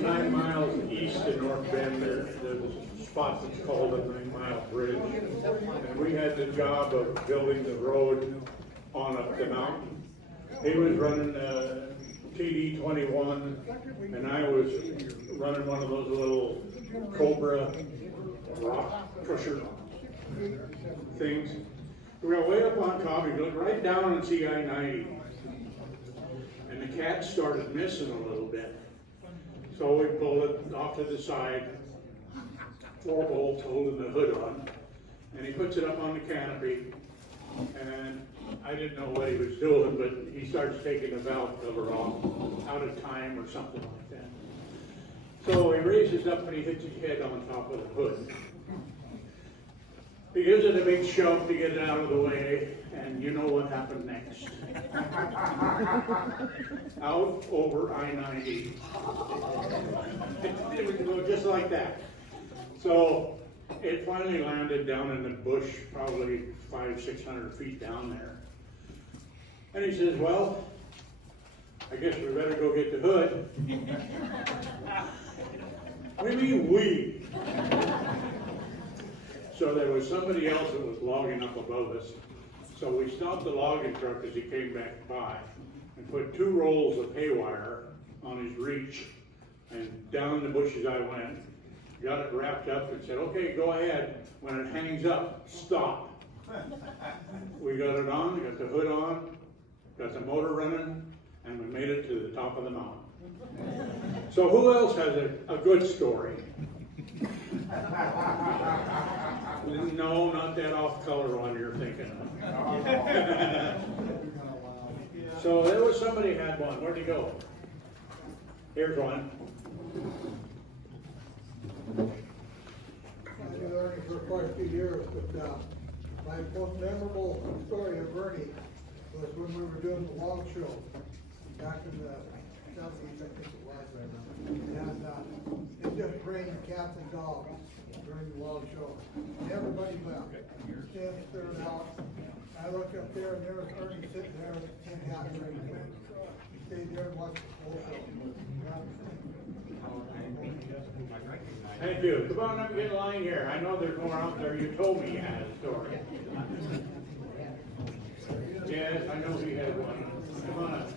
about 9 miles east of North Bend, there's a spot that's called the 9 Mile Bridge. And we had the job of building the road on up the mountain. He was running TD 21, and I was running one of those little Cobra rock pusher things. We were way up on top, you look right down and see I-90. And the cat started missing a little bit. So we pulled it off to the side, 4 bolts holding the hood on, and he puts it up on the canopy. And I didn't know what he was doing, but he starts taking the valve cover off, out of time or something like that. So he raises up and he hits his head on top of the hood. He gives it a big shove to get it out of the way, and you know what happened next. Out over I-90. It would go just like that. So it finally landed down in the bush, probably 500-600 feet down there. And he says, well, I guess we better go get the hood. What do you mean we? So there was somebody else that was logging up above us. So we stopped the logging truck as he came back by and put 2 rolls of hay wire on his reach, and down the bushes I went, got it wrapped up and said, okay, go ahead. When it hangs up, stop. We got it on, got the hood on, got the motor running, and we made it to the top of the mountain. So who else has a good story? No, not that off-color one you're thinking of. So there was somebody had one. Where'd he go? Here's one. I've been learning for quite a few years, but my most memorable story of Ernie was when we were doing the log show back in the 70s, I think it was. And it just rained cats and dogs during the log show. And everybody left. Stand cleared out. I looked up there and there was Ernie sitting there in half ready. He stayed there and watched the whole show. Thank you. Come on up and get in line here. I know there's more out there. You told me you had a story. Yes, I know he had one. Come on up.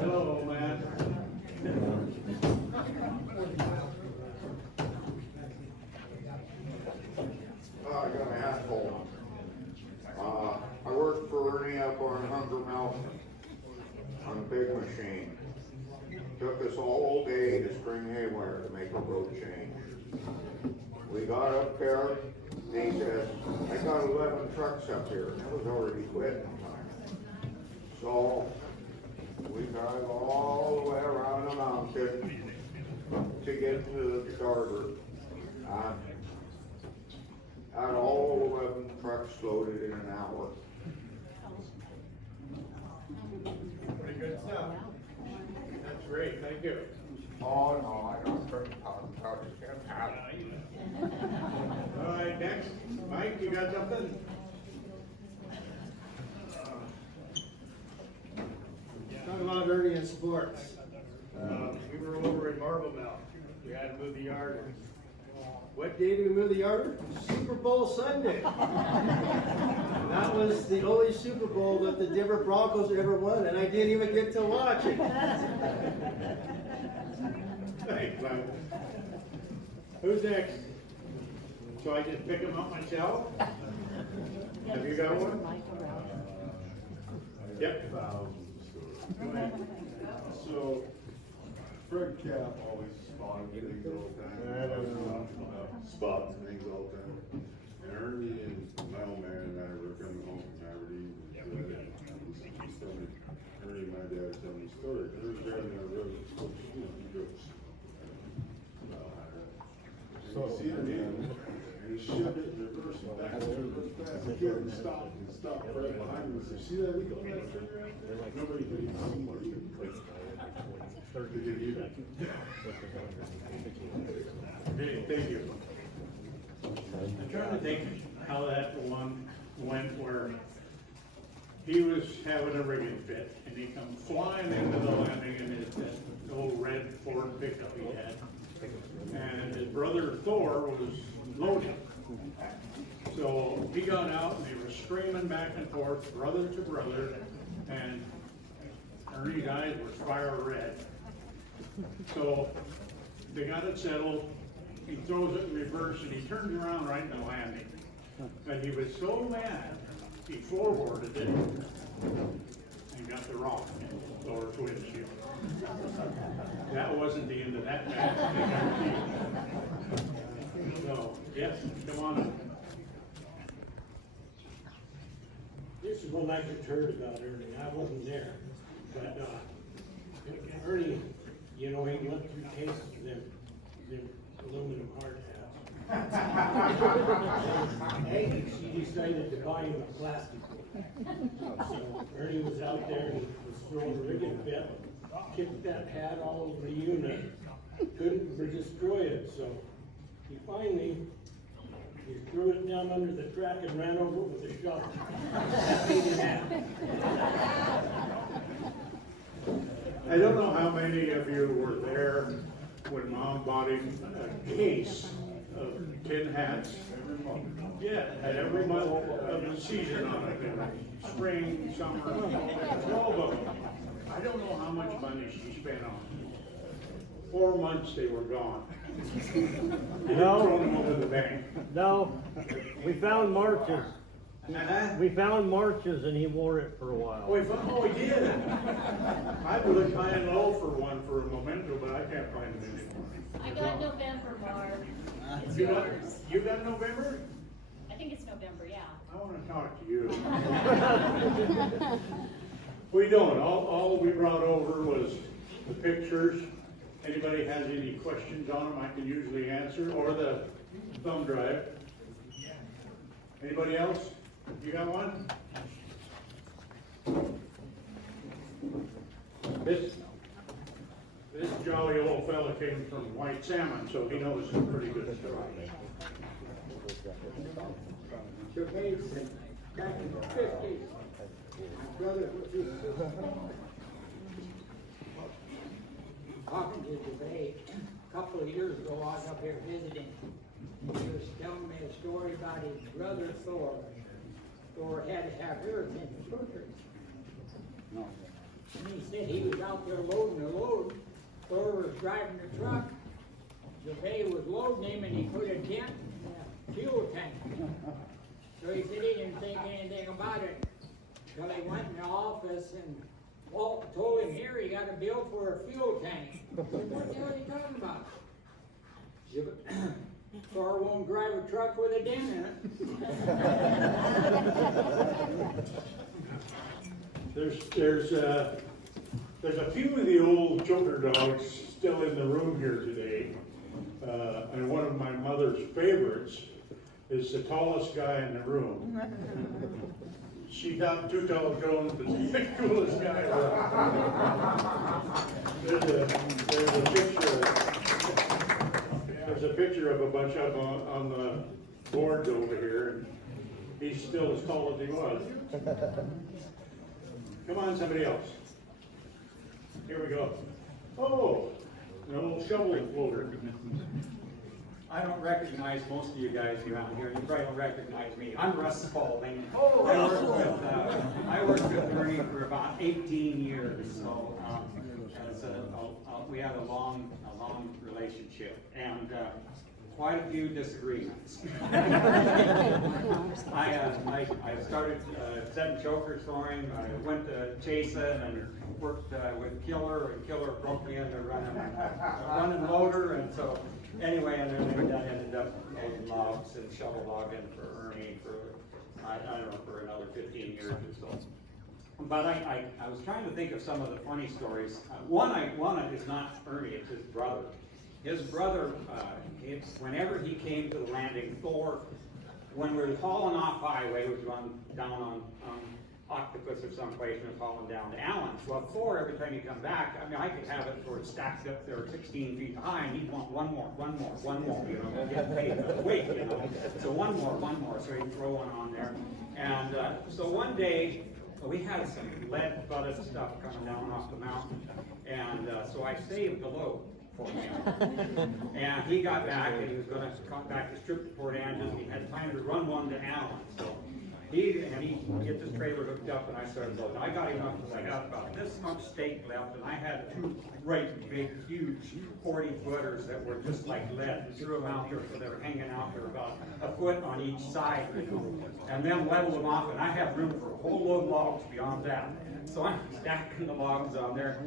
Hello, man. I got an asshole. I worked for Ernie up on Hunger Mountain on a big machine. Took us all day to string haywire to make a road change. We got up there, and he says, I got 11 trucks up here, and it was already quitting time. So we drive all the way around the mountain to get to the starter. Had all 11 trucks loaded in an hour. Pretty good stuff. That's great. Thank you. Oh no, I don't turn powder can't have it. All right, next. Mike, you got something? Talk about Ernie and sports. We were over in Marble Mount. We had to move the yard. What day did we move the yard? Super Bowl Sunday. And that was the only Super Bowl that the Denver Broncos ever won, and I didn't even get to watch it. Thanks, Mike. Who's next? So I just pick them up myself? Have you got one? Yep. Go ahead. So, Fred Cap always spotted things all the time. Spots things all the time. And Ernie and my old man and I were coming home from Aberdeen. And he's telling me, Ernie and my dad are telling me a story. They were driving down the road, he goes, so you see the man, and he shoved it in reverse and back and reverse fast. He couldn't stop and stopped right behind him. So see that leak on that trigger? Nobody could even see the leak. Thank you. I'm trying to think how that one went where he was having a rigging fit, and he come flying into the landing in his that old red Ford pickup he had. And his brother Thor was loading. So he got out and they were screaming back and forth, brother to brother, and Ernie's eyes were fire red. So they got it settled. He throws it in reverse and he turns around right in the landing. And he was so mad, he forwarded it and got the rock in Thor's windshield. That wasn't the end of that match. So, yes, come on up. This is one I just heard about Ernie. I wasn't there, but, Ernie, you know, he went through cases of them aluminum hard hats. Hey, she decided to buy him a plastic one. So Ernie was out there and was throwing a rigging fit, kicked that hat all over the unit, couldn't destroy it, so he finally, he threw it down under the track and ran over it with a shovel. That made him happy. I don't know how many of you were there when Mom bought him a case of tin hats. Yeah, had every month of the season on it, spring, summer, 12 of them. I don't know how much money she spent on them. 4 months they were gone. No. Thrown them over the bank. No, we found marches. We found marches and he wore it for a while. Oh, he did. I was looking high and low for one for a memento, but I can't find it anymore. I got November, Marv. It's You got, yours. you got November? I think it's November, yeah. I wanna talk to you. We don't, all we brought over was the pictures. Anybody has any questions on them, I can usually answer, or the thumb drive. Anybody else? You got one? This jolly old fella came from White Salmon, so he knows some pretty good stories. Gervais, back in the 50s, my brother was his sister. Talking to Gervais, a couple of years ago, I was up here visiting. He was telling me a story about his brother Thor. Thor had to have everything perfect. And he said he was out there loading the load. Thor was driving the truck. Gervais was loading him and he put a dent in the fuel tank. So he said he didn't think anything about it. So he went in the office and Walt told him, here, you got a bill for a fuel tank. He said, what the hell are you talking about? Thor won't drive a truck with a dent in it. There's a few of the old choker dogs still in the room here today. And one of my mother's favorites is the tallest guy in the room. She got 2 tall Jones, but she's the coolest guy around. There's a picture of a bunch of them on the boards over here, and he's still as tall as he was. Come on, somebody else. Here we go. Oh, an old shovel floater. I don't recognize most of you guys around here. You probably don't recognize me. I'm Russ Spalding. I worked with Ernie for about 18 years, so we had a long relationship and quite a few disagreements. I started setting chokers for him. I went to Chasa and worked with Killer, and Killer broke me into running loader, and so anyway, and then I ended up loading logs and shovel logging for Ernie for I don't know, for another 15 years or so. But I was trying to think of some of the funny stories. One is not Ernie, it's his brother. His brother, whenever he came to the landing, Thor, when we were hauling off highway, which was down on Octopus or someplace, and was hauling down to Allen's. Well, Thor, every time he come back, I mean, I could have it sort of stacked up there 16 feet high, and he'd want one more, you know, get paid for the weight, you know. So one more, so he'd throw one on there. And so one day, we had some lead-butted stuff coming down off the mountain, and so I saved the load for him. And he got back, and he was gonna come back to strip to Port Angeles, and he had time to run one to Allen, so he gets his trailer hooked up, and I started loading. I got him up because I had about this much steak left, and I had two great, big, huge 40-footers that were just like lead. Threw them out there, so they were hanging out there about a foot on each side, you know, and then leveled them off, and I have room for a whole load of logs beyond that. So I'm stacking the logs on there.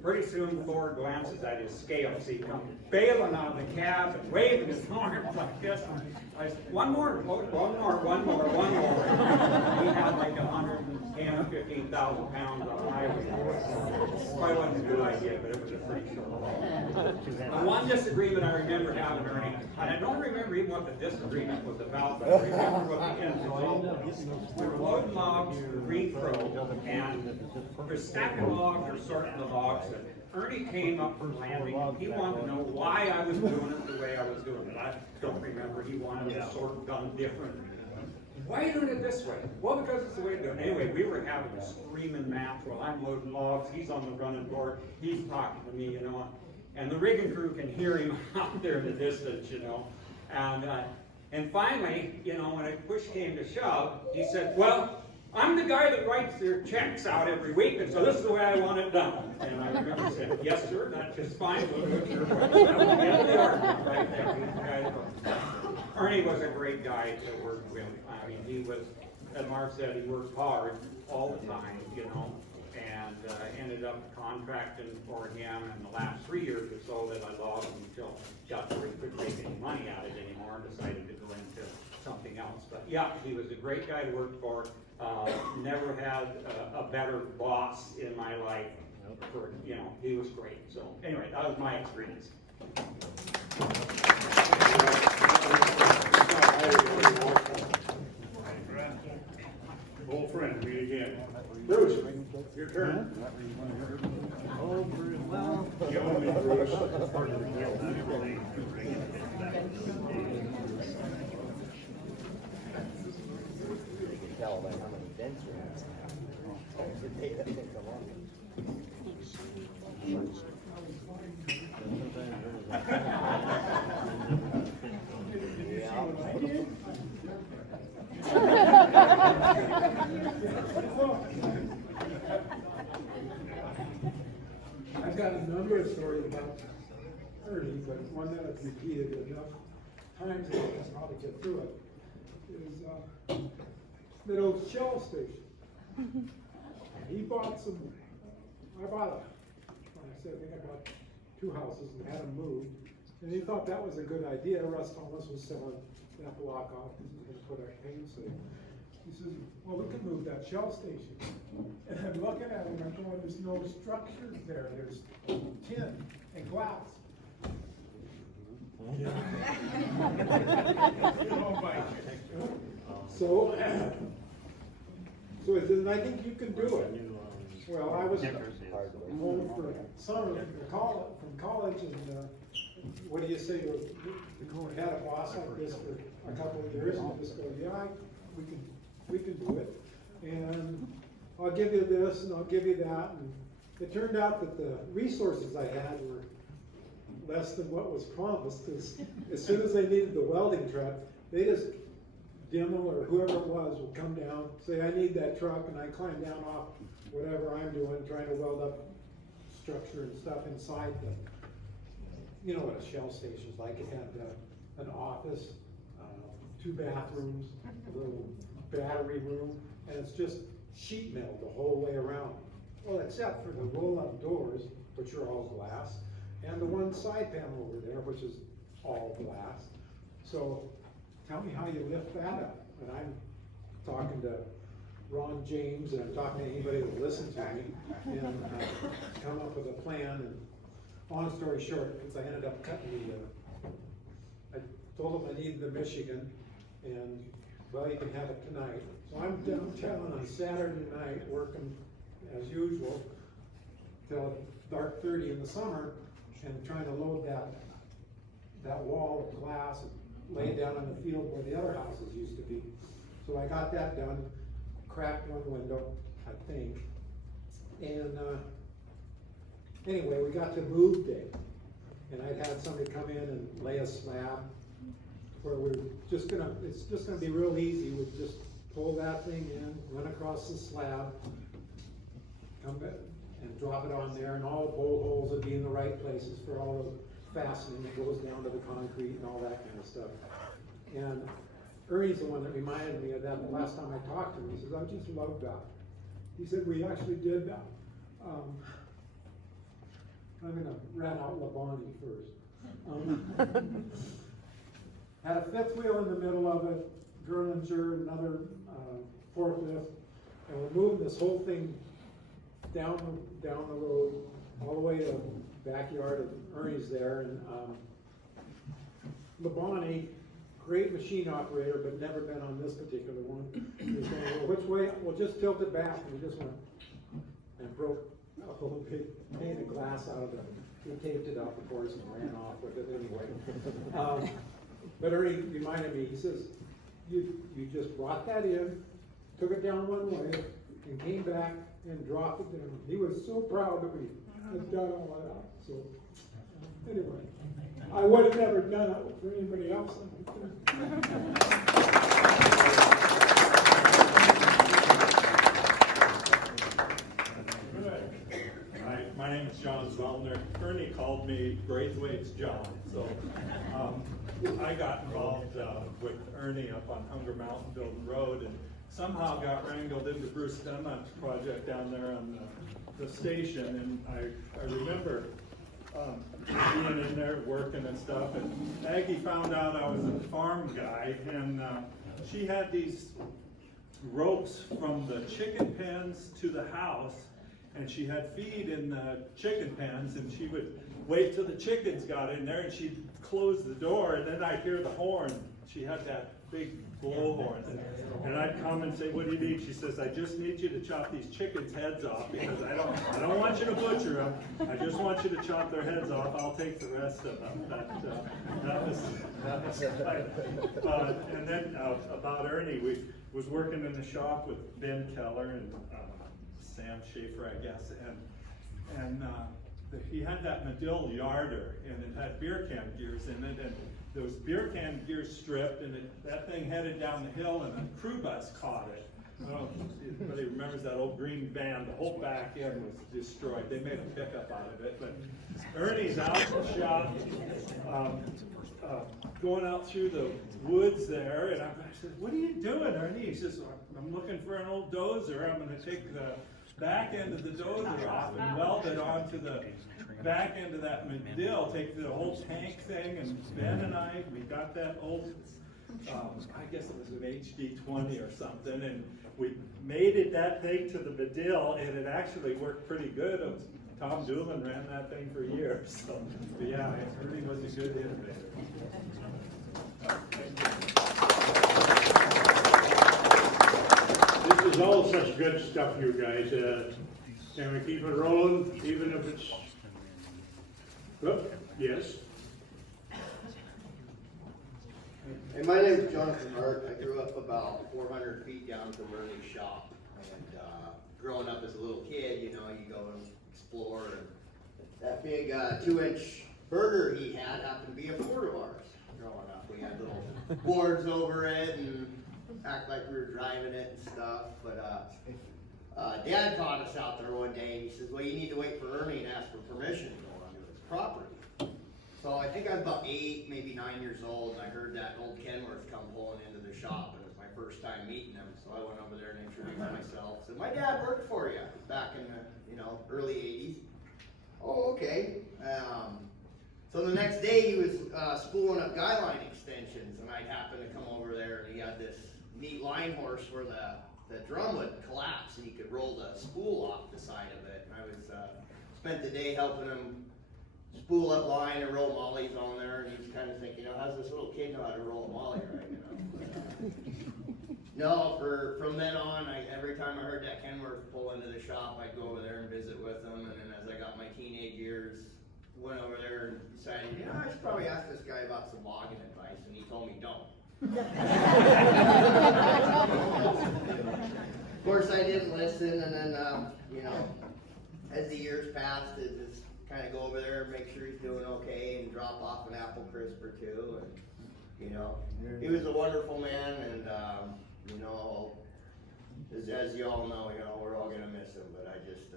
Pretty soon Thor glances at his scales. He comes bailing out of the cab and waving his arms like this. I said, one more. He had like 110 or 15,000 pounds on highway. Probably wasn't a good idea, but it was a pretty short haul. One disagreement I remember having, Ernie, and I don't remember even what the disagreement was about, but I remember what the end result was. We were loading logs for repro, and we're stacking logs or sorting the logs. And Ernie came up from landing, and he wanted to know why I was doing it the way I was doing it. I don't remember, he wanted the sort done different. Why are you doing it this way? Well, because it's the way to do it. Anyway, we were having a screaming match while I'm loading logs, he's on the running board, he's talking to me, you know, and the rigging crew can hear him out there in the distance, you know. And finally, you know, when a push came to shove, he said, well, I'm the guy that writes their checks out every week, and so this is the way I want it done. And I remember saying, yes, sir, that's just fine. We'll do it your way. Right there. Ernie was a great guy to work with. I mean, he was, as Mark said, he worked hard all the time, you know, and ended up contracting for him in the last 3 years or so that I logged until got to where he couldn't make any money out of it anymore and decided to go into something else. But yeah, he was a great guy to work for. Never had a better boss in my life. For, you know, he was great. So anyway, that was my experience. Old friend, meet again. Bruce, your turn. Oh, Bruce, well. You owe me, Bruce. Tell by how many dents we have. They take a long. I've got a number of stories about Ernie, but one that I've repeated enough times that I can probably get through it is that old Shell station. He bought some, I bought I think I bought 2 houses and had them moved. And he thought that was a good idea. Russ Thomas was selling that block off because he was going to put a paint station. He says, well, we can move that Shell station. And I'm looking at him, I'm going, there's no structures there. There's tin and glass. So he says, I think you can do it. Well, I was home for summer from college, and what do you say? We had a boss like this for a couple of years, and just go, yeah, we can do it, and I'll give you this, and I'll give you that, and it turned out that the resources I had were less than what was promised, because as soon as they needed the welding truck, they just, Dimmel or whoever it was would come down, say, I need that truck, and I climb down off whatever I'm doing, trying to weld up structure and stuff inside the, you know what a Shell station's like. It had an office, 2 bathrooms, a little battery room, and it's just sheet metal the whole way around. Well, except for the roll-up doors, which are all glass, and the one side panel over there, which is all glass. So tell me how you lift that up. And I'm talking to Ron James, and I'm talking to anybody that will listen to me, and come up with a plan. And long story short, because I ended up cutting I told him I needed the Michigan, and well, you can have it tonight. So I'm downtown on Saturday night working as usual till dark 30 in the summer, and trying to load that wall of glass and lay it down in the field where the other houses used to be. So I got that done, cracked one window, I think. And, anyway, we got to move day, and I'd had somebody come in and lay a slab where it's just gonna be real easy. We'd just pull that thing in, run across the slab, come back and drop it on there, and all the bolt holes would be in the right places for all the fastening that goes down to the concrete and all that kind of stuff. And Ernie's the one that reminded me of that the last time I talked to him. He says, I just love that. He said, we actually did that. I'm gonna rat out Labonte first. Had a fifth wheel in the middle of it, Gerlinger, another forklift, and we're moving this whole thing down the road, all the way to the backyard of Ernie's there, and Labonte, great machine operator, but never been on this particular one. He was saying, well, which way? Well, just tilt it back, and we just went and broke a whole big pane of glass out of it. He taped it up, of course, and ran off with it anyway. But Ernie reminded me, he says, you just brought that in, took it down one way, and came back and dropped it down. He was so proud that we had done all that. So, anyway, I would have never done it for anybody else. Hi, my name is John Zellner. Ernie called me Braithwaite's John. So I got involved with Ernie up on Hunger Mountain building road, and somehow got wrangled into Bruce Dunlap's project down there on the station. And I remember being in there working and stuff, and Aggie found out I was a farm guy, and she had these ropes from the chicken pens to the house, and she had feed in the chicken pens, and she would wait till the chickens got in there, and she'd close the door, and then I'd hear the horn. She had that big blowhorn, and I'd come and say, what do you need? She says, I just need you to chop these chickens' heads off, because I don't want you to butcher them. I just want you to chop their heads off. I'll take the rest of them. That was and then about Ernie, we was working in the shop with Ben Keller and Sam Schaefer, I guess, and he had that Medill yarder, and it had beer can gears in it, and those beer can gears stripped, and that thing headed down the hill, and a crew bus caught it. I don't know if anybody remembers that old green van. The whole back end was destroyed. They made a pickup out of it, but Ernie's out in the shop, going out through the woods there, and I said, what are you doing, Ernie? He says, I'm looking for an old dozer. I'm going to take the back end of the dozer off and weld it onto the back end of that Medill, take the whole tank thing, and Ben and we got that old, I guess it was an HD20 or something, and we mated that thing to the Medill, and it actually worked pretty good. Tom Doolin ran that thing for years, so but yeah, Ernie was a good innovator. This is all such good stuff, you guys. Can we keep it rolling, even if it's... Oh, yes. Hey, my name is Jonathan Hart. I grew up about 400 feet down from Ernie's shop. And growing up as a little kid, you know, you go and explore. And that big 2-inch burger he had happened to be a Ford of ours growing up. We had little boards over it and act like we were driving it and stuff. But Dad caught us out there one day, and he says, well, you need to wait for Ernie and ask for permission to go onto his property. So I think I was about 8, maybe 9 years old, and I heard that old Kenworth come pulling into the shop, and it was my first time meeting him. So I went over there and introduced myself. Said, my dad worked for you back in the early 80s. Oh, okay. So the next day he was spooling up guy line extensions, and I happened to come over there, and he had this neat line horse where the drum would collapse, and you could roll the spool off the side of it. And I was spent the day helping him spool up line and roll mollies on there, and he's kind of thinking, how's this little kid know how to roll a molly right? No, from then on, every time I heard that Kenworth pull into the shop, I'd go over there and visit with him. And then as I got my teenage years, went over there and decided, I should probably ask this guy about some logging advice, and he told me don't. Of course, I didn't listen, and then, you know, as the years passed, it just kinda go over there, make sure he's doing okay, and drop off an apple crisp or two, and, you know, he was a wonderful man, and, you know, as you all know, you know, we're all gonna miss him, but I just,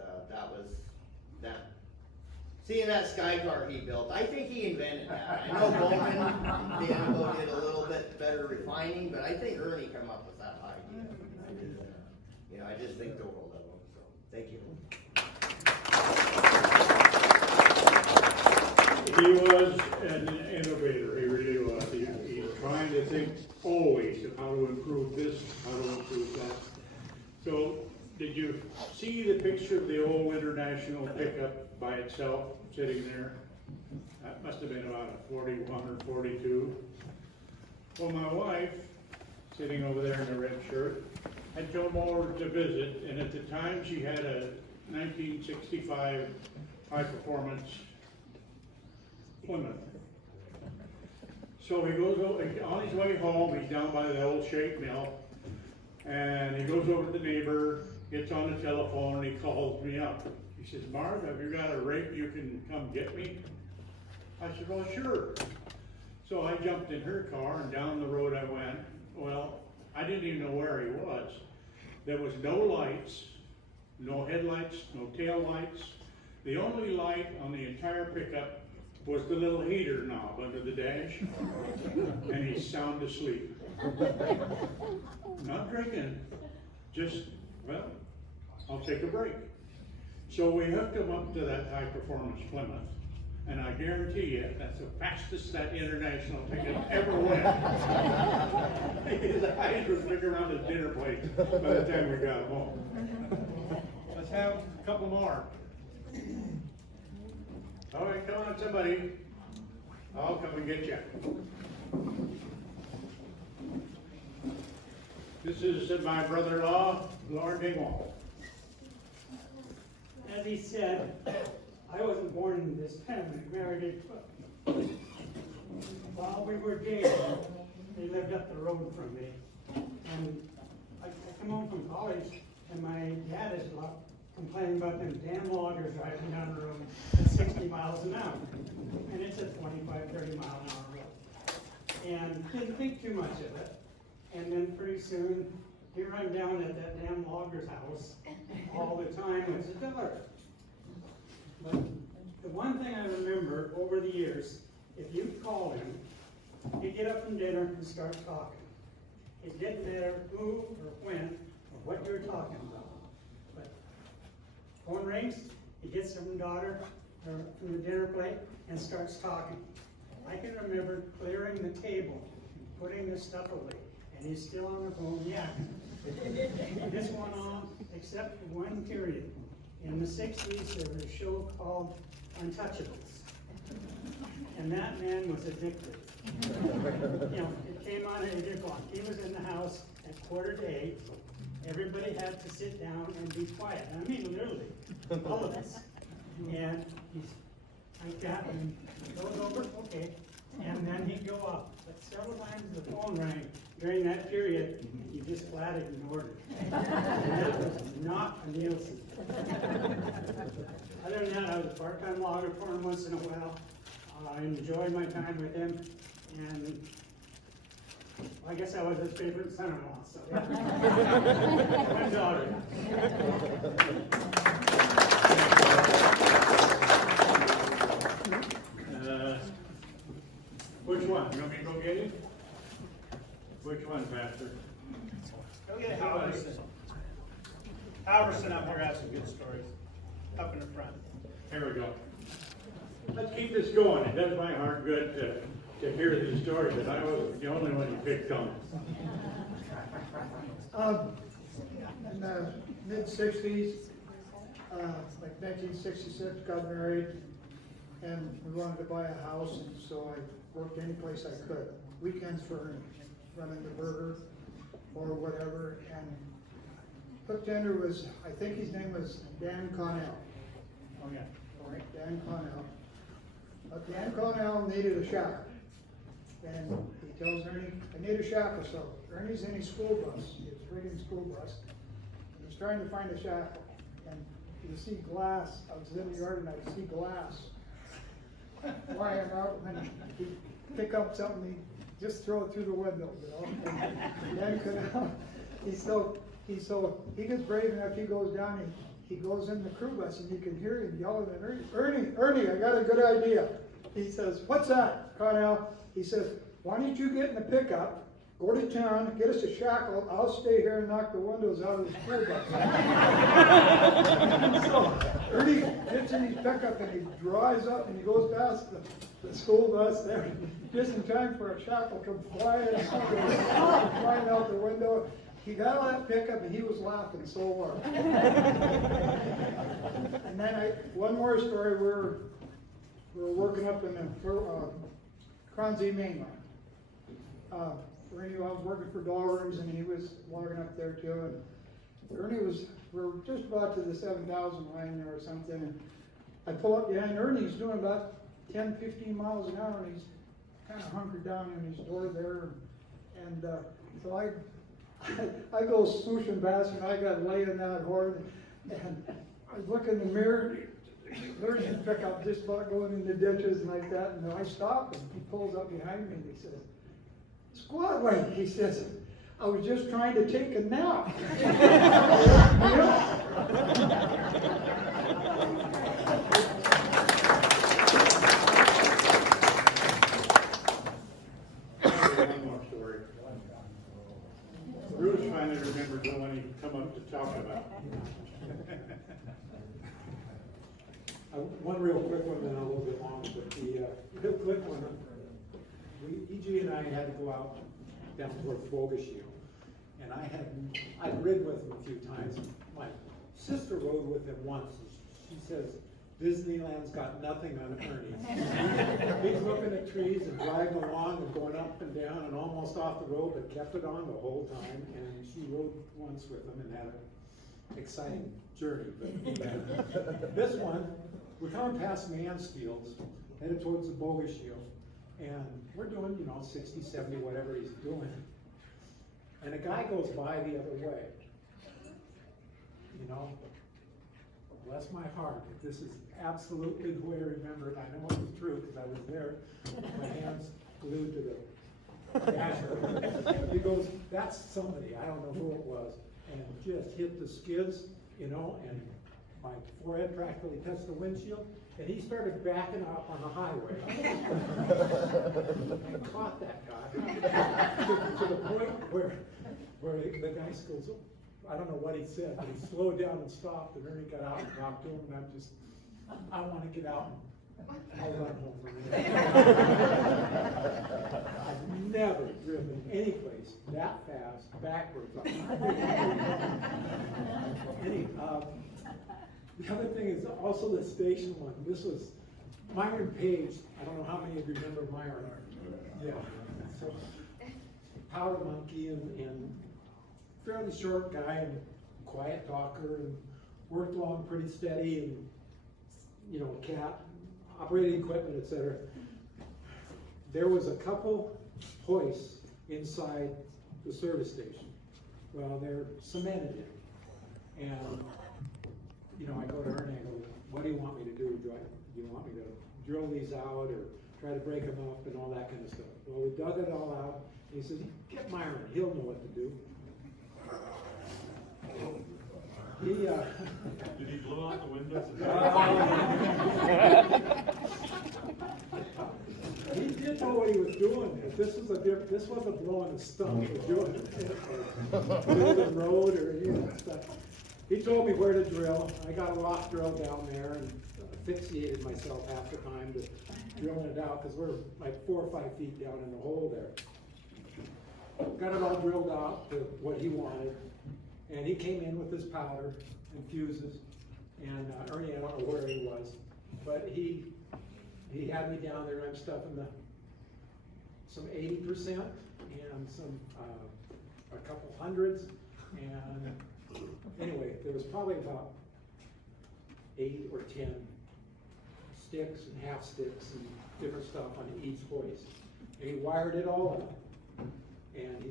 that, seeing that sky car he built, I think he invented that. I know Bowman, Danico did a little bit better refining, but I think Ernie came up with that idea. You know, I just think the world of him, so, thank you. He was an innovator, he really was. He's trying to think always of how to improve this, how to improve that. So, did you see the picture of the old International pickup by itself, sitting there? That must have been about a 41 or 42. Well, my wife, sitting over there in a red shirt, had come over to visit, and at the time she had a 1965 high-performance Plymouth. So he goes over, on his way home, he's down by the old shake mill, and he goes over to the neighbor, gets on the telephone, and he calls me up. He says, "Marv, have you got a rig you can come get me?" I said, "Well, sure." So I jumped in her car, and down the road I went. Well, I didn't even know where he was. There was no lights, no headlights, no tail lights. The only light on the entire pickup was the little heater knob under the dash, and he's sound asleep. Not drinking, just, well, I'll take a break. So we hooked him up to that high-performance Plymouth, and I guarantee you, that's the fastest that International pickup ever went. His eyes were big around his dinner plate by the time we got home. Let's have a couple more. All right, come on, somebody. I'll come and get you. This is my brother-in-law, Lord Dingwall. As he said, I wasn't born in this family, married it, but while we were dating, they lived up the road from me. And I come home from college, and my dad is complaining about them damn loggers driving down the road at 60 miles an hour. And it's a 25, 30 mile an hour road. And didn't think too much of it. And then pretty soon, here I'm down at that damn logger's house all the time with his daughter. But the one thing I remember over the years, if you call him, he'd get up from dinner and start talking. It didn't matter who or when or what you're talking about. But phone rings, he gets from daughter or from the dinner plate and starts talking. I can remember clearing the table, putting this stuff away, and he's still on the phone yakking. This went on except for one period. In the 60s, there was a show called Untouchables. And that man was addicted. You know, it came on at 8 o'clock. He was in the house at 7:45. Everybody had to sit down and be quiet. I mean, literally, all of us. And he's like that, and goes over, okay. And then he'd go up. But several times the phone rang during that period, he just flat ignored it. And that was not a Neilson. Other than that, I was a part-time logger for him once in a while. I enjoyed my time with him, and I guess I was his favorite son-in-law, so. One daughter. Which one? You want me to go get him? Which one, Pastor? Go get Halverson. Halverson up here has some good stories, up in the front. Here we go. Let's keep this going. It does my heart good to hear these stories, and I was the only one you picked on. In the mid-60s, like 1966, got married, and we wanted to buy a house, and so I worked any place I could. Weekends for running the burger or whatever, and cook tender was, I think his name was Dan Connell. Oh, yeah. All right, Dan Connell. But Dan Connell needed a shower. And he tells Ernie, I need a shower, so Ernie's in his school bus, his rigging school bus. trying to find a shackle, and you see glass, I was in the yard and I see glass flying out, and then he'd pick up something, he'd just throw it through the window, you know? And then he gets brave enough, he goes down, he goes in the crew bus, and you can hear him yelling at Ernie, I got a good idea. He says, what's that, Connell? He says, why don't you get in the pickup, go to town, get us a shackle, I'll stay here and knock the windows out of the school bus. So Ernie gets in his pickup and he drives up and he goes past the school bus there, just in time for a shackle come flying out the window. He got out of that pickup and he was laughing so hard. And then one more story, we were working up in the Kronze mainline. Ernie, I was working for Doll Rooms and he was logging up there too. And Ernie we're just about to the 7,000 line there or something. And I pull up behind Ernie, he's doing about 10, 15 miles an hour and he's kind of hunkered down in his door there. And so I go swooshing past and I got laying that horn. And I look in the mirror, there's his pickup just about going in the ditches and like that. And I stop and he pulls up behind me and he says, squad link, he says, I was just trying to take a nap. One more story. Bruce finally remembered the one he'd come up to talk about. One real quick one, then a little bit long, but the real quick one, E.G. and I had to go out down towards Bogashio, and I'd ridden with him a few times. My sister rode with him once, and she says, Disneyland's got nothing on Ernie. He's looking at trees and driving along and going up and down and almost off the road, but kept it on the whole time, and she rode once with him and had an exciting journey. But this one, we're coming past Mansfields, headed towards the Bogashio. And we're doing, 60, 70, whatever he's doing. And a guy goes by the other way. Bless my heart, if this is absolutely the way I remember it, I know it was true because I was there, my hands glued to the dasher. He goes, that's somebody, I don't know who it was, and just hit the skids, and my forehead practically touched the windshield. And he started backing up on the highway and caught that guy to the point where the guy goes, I don't know what he said, but he slowed down and stopped, and Ernie got out and talked to him, and I want to get out and I'll run home from here. I've never driven any place that fast backwards. The other thing is also the station one. This was Myron Page. I don't know how many of you remember Myron. Yeah. So, Powder Monkey and fairly short guy and quiet talker and worked along pretty steady and, cat, operating equipment, etc. There was a couple hoists inside the service station. Well, they're cemented in. And I go to Ernie and I go, what do you want me to do? Do you want me to drill these out or try to break them up and all that kind of stuff? Well, we dug it all out. And he says, get Myron, he'll know what to do. Did he blow out the windows? He did know what he was doing. This wasn't blowing a stump or doing it, or building road or any of that stuff. He told me where to drill. I got a rock drill down there and asphyxiated myself half the time to drilling it out because we're like 4 or 5 feet down in the hole there. Got it all drilled out to what he wanted. And he came in with his powder and fuses. And Ernie, I don't know where he was, but he had me down there and I'm stuffing some 80% and some a couple hundreds. And anyway, there was probably about 8 or 10 sticks and half sticks and different stuff on each hoist. And he wired it all up. And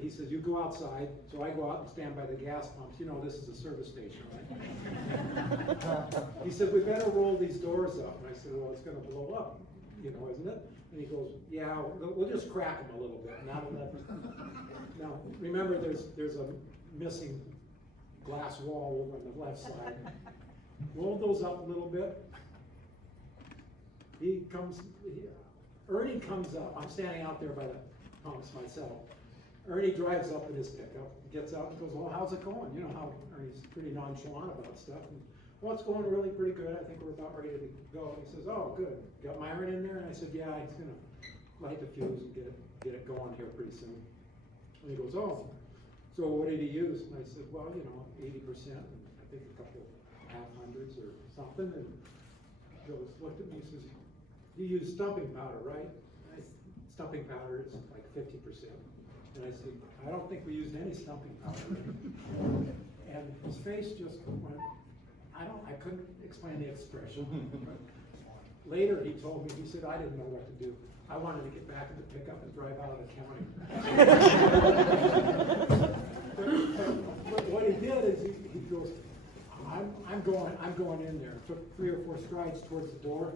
he says, you go outside, so I go out and stand by the gas pumps, you know, this is a service station, right? He said, we better roll these doors up, and I said, well, it's gonna blow up, you know, isn't it? And he goes, yeah, we'll just crack them a little bit, now, remember, there's a missing glass wall over on the left side. Roll those up a little bit. Ernie comes up, I'm standing out there by the pumps myself. Ernie drives up in his pickup, gets out and goes, well, how's it going? You know how Ernie's pretty nonchalant about stuff. And, well, it's going really pretty good. I think we're about ready to go. And he says, oh, good. Got Myron in there? And I said, yeah, he's gonna light the fuse and get it going here pretty soon. And he goes, oh, so what did he use? And I said, well, 80%, and I think a couple half hundreds or something. And he goes, looked at me and says, you use stumping powder, right? Stumping powder is like 50%. And I said, I don't think we used any stumping powder. And his face just went, I couldn't explain the expression. Later he told me, he said, I didn't know what to do. I wanted to get back in the pickup and drive out of the county. but what he did is he goes, I'm going in there. Took 3 or 4 strides towards the door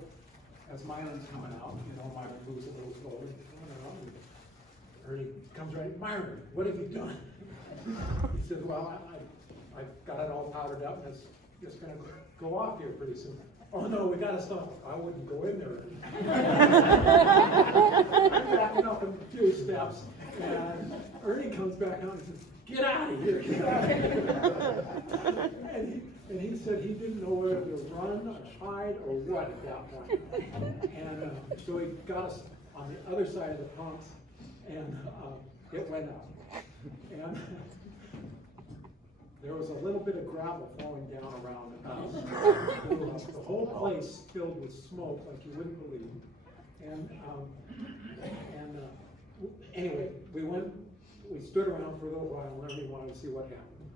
as Myron's coming out. Myron moves a little slowly. Ernie comes right, Myron, what have you done? He said, well, I've got it all powdered up and it's just gonna go off here pretty soon. Oh no, we gotta stop. I wouldn't go in there. I'm backing up a few steps and Ernie comes back out and says, get out of here, get out of here. And he said he didn't know whether to run or hide or what at that point. And so he got us on the other side of the pumps and it went out. And there was a little bit of gravel falling down around the house. The whole place filled with smoke like you wouldn't believe. And anyway, we stood around for a little while and everybody wanted to see what happened.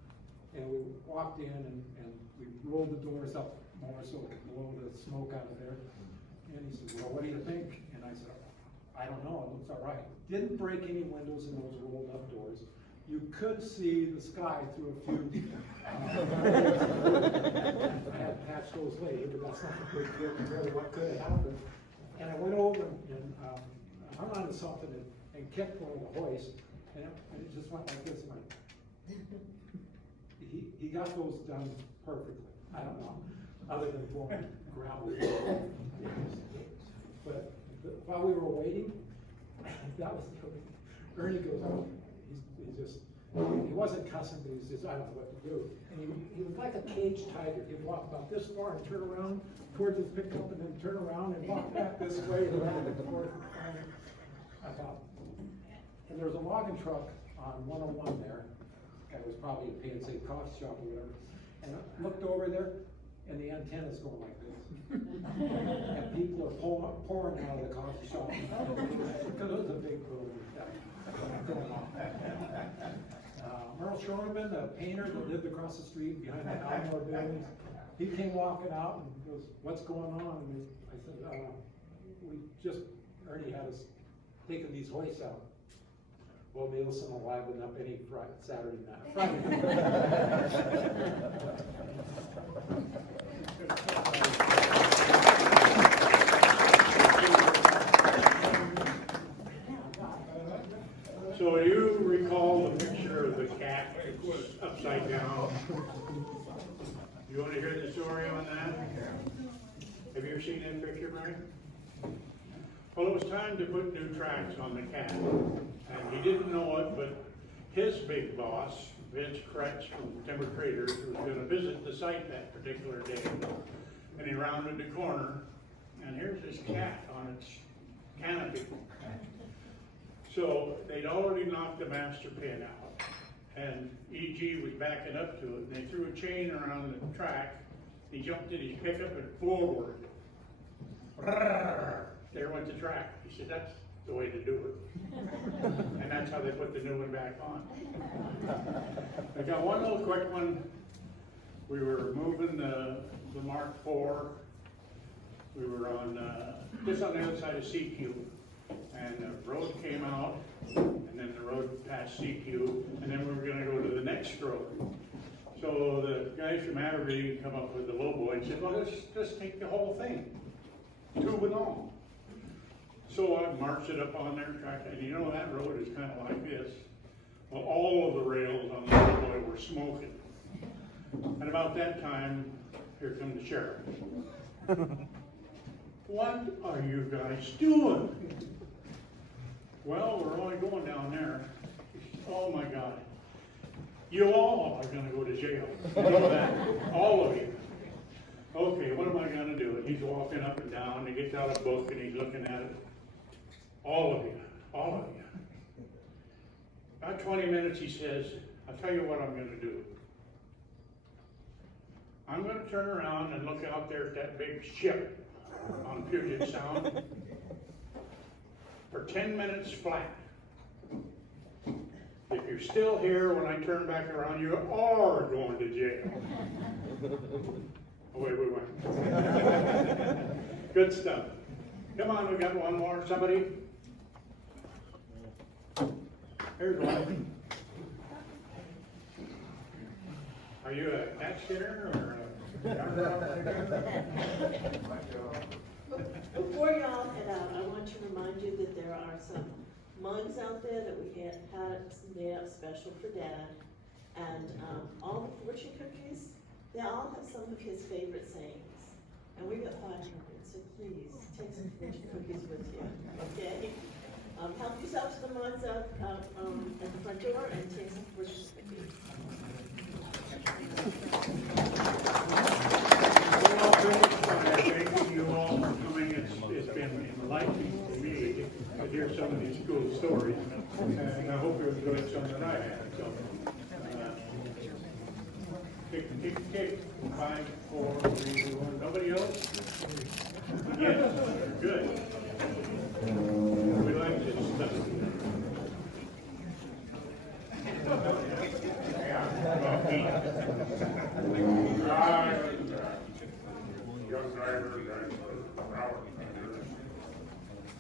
And we walked in and we rolled the doors up more so it could blow the smoke out of there. And he said, well, what do you think? And I said, I don't know, it looks all right. Didn't break any windows in those rolled up doors. You could see the sky through a few. I had to patch those later, but that's not a big deal compared to what could have happened. And I went over and hung on to something and kept one of the hoists, and it just went like this. He got those done perfectly. I don't know, other than blowing gravel. But while we were waiting, that was Ernie goes out. He wasn't cussing, but he says, I don't know what to do. And he was like a caged tiger. He'd walk about this far and turn around towards his pickup and then turn around and walk back this way and around and forth. And there was a logging truck on 101 there. Guy was probably a pay and save coffee shop or whatever. And I looked over there and the antenna's going like this. And people are pouring out of the coffee shop because it was a big boom. Merle Shoreman, the painter that lived across the street behind the Almore buildings, he came walking out and goes, what's going on? And I said, Ernie had us taking these hoists out. Well, Neilson will liven up any Friday So you recall the picture of the cat that was upside down? You want to hear the story on that? Have you ever seen that picture, Mary? Well, it was time to put new tracks on the cat. And he didn't know it, but his big boss, Vince Kretz from Timber Traders, was going to visit the site that particular day. And he rounded the corner, and here's this cat on its canopy. So they'd already knocked the master pin out, and EG was backing up to it, and they threw a chain around the track. He jumped in his pickup and forward. There went the track. He said, that's the way to do it. And that's how they put the new one back on. I got one little quick one. We were moving the Mark IV. We were on just on the other side of CQ. And the road came out, And then the road past CQ, and then we were gonna go to the next road. So the guys from Aberdeen come up with the low boy and said, well, let's just take the whole thing, tube and all. So I marched it up on there, and you know that road is kind of like this. Well, all of the rails on the low boy were smoking. And about that time, here comes the sheriff. What are you guys doing? Well, we're only going down there. Oh my God. You all are gonna go to jail. You know that? All of you. Okay, what am I gonna do? And he's walking up and down, he gets out a book and he's looking at it. All of you, all of you. About 20 minutes he says, I'll tell you what I'm gonna do. I'm gonna turn around and look out there at that big ship on Puget Sound for 10 minutes flat. If you're still here when I turn back around, you are going to jail. Away we went. Good stuff. Come on, we got one more. Somebody? Here's one. Are you a tax getter or Before y'all head out, I want to remind you that there are some mugs out there that we had made up special for Dad. And all the fortune cookies, they all have some of his favorite sayings. And we got 500, so please take some fortune cookies with you, okay? Help yourself to the mugs out at the front door and take some fortune cookies. Thank you all for coming. It's been enlightening to me to hear some of these cool stories. And I hope you enjoyed some that I had. So, tick, tick, tick. 5, 4, 3, 2, 1. Nobody else? Yes, good. We like this stuff. Young driver,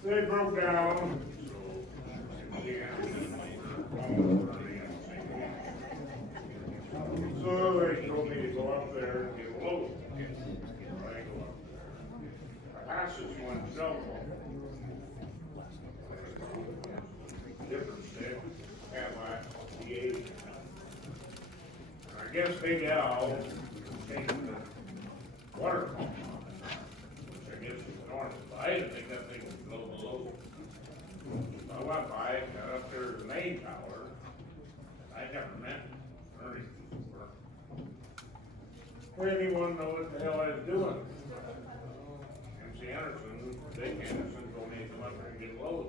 they broke down. So they told me to go up there and get a load. I go up there. I passed this one cell phone. Different stick, had my age. I guess Big Al taking the water pump on it, which I guess is normal. But I didn't think that thing would blow below. So I went by it, got up there to the main tower. I never met Ernie before. When he wanted to know what the hell I was doing. MC Anderson, Dick Anderson, told me to come up there and get a load.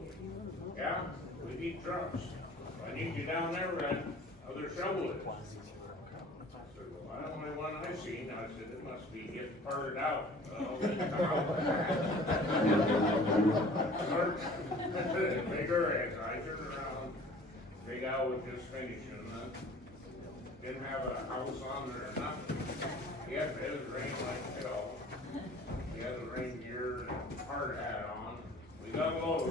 Yeah, we need trucks. If I need you down there, we got other shovel it. The only one I seen, I said, it must be getting parted out. Well, bigger as I turned around, Big Al was just finishing. Didn't have a house on there or nothing. He had his rain like hell. He had the rain gear and hard hat on. We got a load.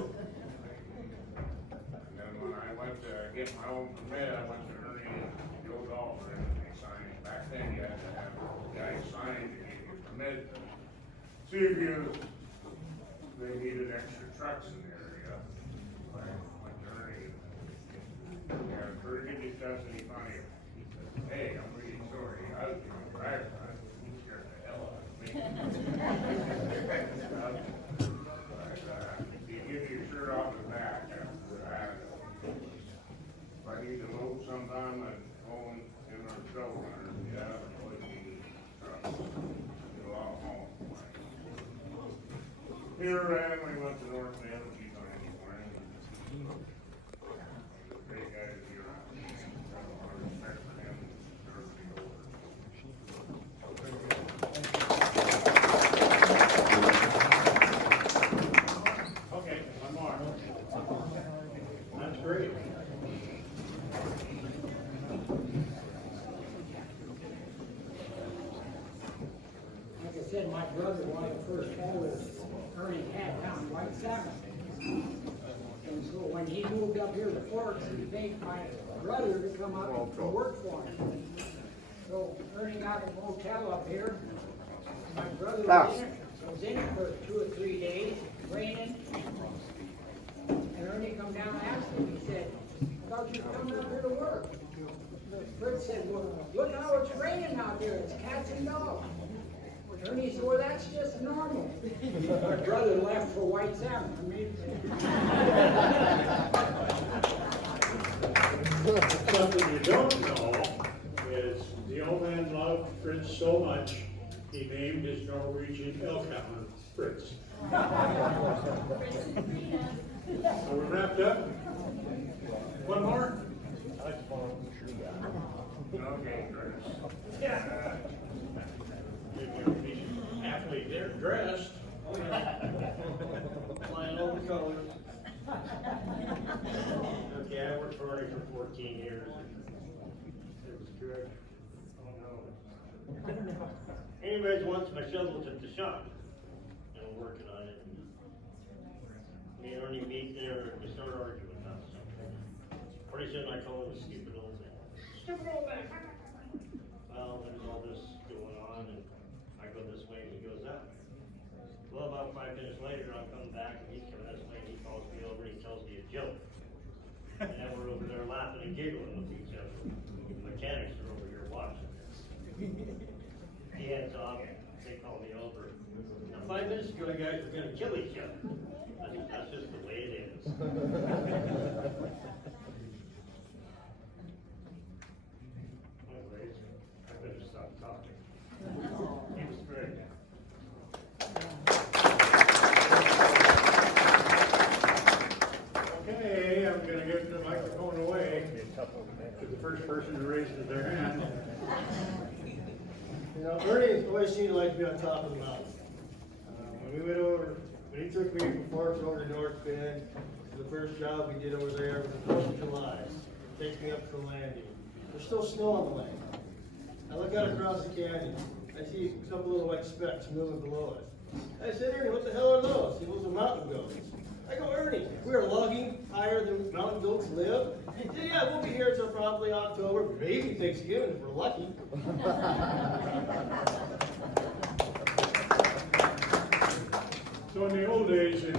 And then when I went to get my own permit, I went to Ernie and Joe Dolphin and they signed it. Back then you had to have guys sign to get your permit. See if they needed extra trucks in the area. I went to Ernie. Yeah, pretty good stuff and he finally, hey, I'm really sorry. I was going to brag about it. He scared the hell out of me. You give your shirt off the back after that. If I need to load sometime, I'm going in our shovel runners. Yeah, I always needed trucks. Do a lot of home. Here, and we went to North Bend. He's on any morning. Great guy to be around. I have a lot of respect for him. Okay, one more. That's great. Like I said, my brother, one of the first callers Ernie had down in White Sabbath. And so when he moved up here to Forks, he begged my brother to come up and work for him. So Ernie got a motel up here. My brother was in it for 2 or 3 days, raining. And Ernie come down and asked him, he said, "I thought you were coming up here to work." Fritz said, "Well, look how it's raining out there, it's cats and dogs." Ernie said, "Well, that's just normal." My brother left for white salmon. I mean, Something you don't know is the old man loved Fritz so much, he named his Norwegian elk hound Fritz. Are we wrapped up? One more? Okay, Chris. Yeah. Happily they're dressed. Flying over colors. Okay, I worked for Ernie for 14 years. It was good. Oh no. Anyways, once my shovel's at the shop, and I'm working on it. Me and Ernie meet there and we start arguing about something. Pretty soon I call him a stupid old man. Stupid old man! Well, there's all this going on and I go this way and he goes that way. Well, about 5 minutes later, I'm coming back and he's coming this way and he calls me over and he tells me a joke. And then we're over there laughing and giggling with each other. The mechanics are over here watching this. He heads off, they call me over. Now 5 minutes ago, you guys were gonna kill each other. That's just the way it is. Anyways, I better stop talking. He was great. Okay, I'm gonna give the microphone away to the first person who raises their hand. You know, Ernie always seemed to like to be on top of the mountain. When he took me from Forks over to North Bend, the first job we did over there was the 4th of July. He takes me up to the landing. There's still snow on the landing. I look out across the canyon. I see a couple little white specks moving below us. I said, "Ernie, what the hell are those?" He goes, "The mountain goats." I go, "Ernie, we are logging higher than mountain goats live." He said, "Yeah, we'll be here until probably October, maybe Thanksgiving if we're lucky." So in the old days in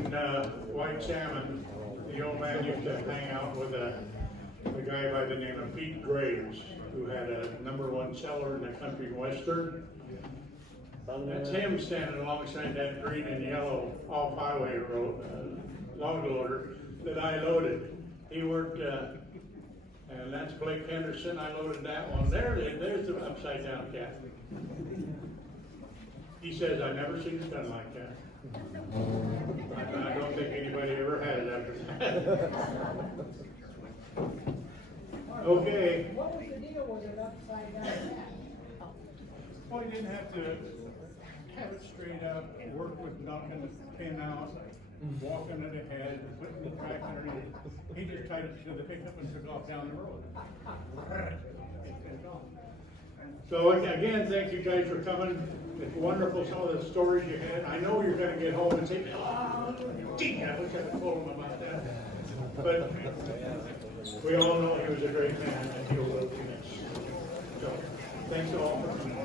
White Salmon, the old man used to hang out with a guy by the name of Pete Graves, who had a #1 seller in the country western. That's him standing alongside that green and yellow off-highway road, log loader that I loaded. He worked, and that's Blake Henderson. I loaded that one. There's the upside down cat. He says, "I never seen it done like that." I don't think anybody ever had it after that. Okay. what was the deal with it upside down? Well, you didn't have to have it straight up, work with knocking the pin out, walking it ahead, putting the track underneath. He just tied it to the pickup and took off down the road. So again, thank you guys for coming. It's wonderful, some of the stories you had. I know you're gonna get home and say, "Oh, gee, I wish I could told him about that." But we all know he was a great man and he will be missed. So, thanks all for coming.